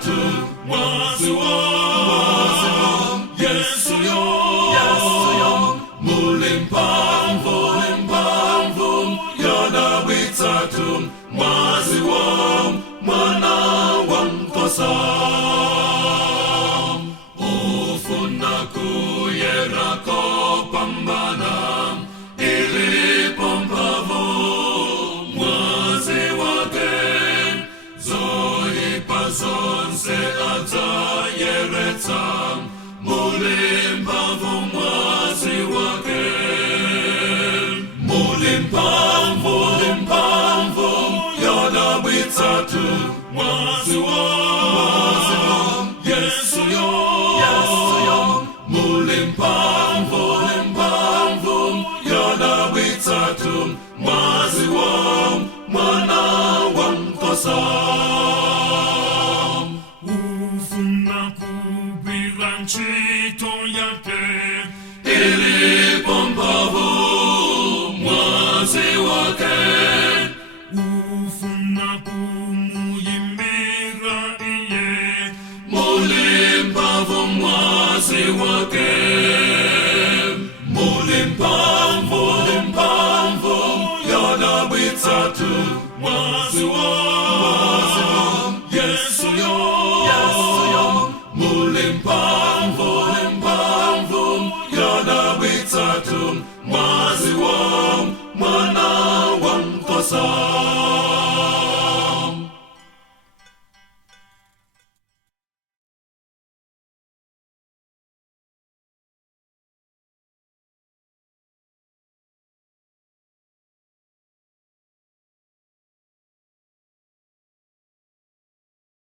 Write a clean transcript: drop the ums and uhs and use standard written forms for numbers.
witatu mwazi wa Yesu yo mulimpamvu yana witatu mwazi wa mwana wa nkosa ufuna kuyerako pambana ilipompavu mwazi wake zonse atayeretsa mulimpamvu mwazi wake mulimpamvu yana witatu mwazi wa Yesu yo mulimpamvu yana witatu mwazi wa mwana wa nkosa nchito yake ilipompavu mwazi wake ufuna kumuyimbira iye mulimpavu mwazi wake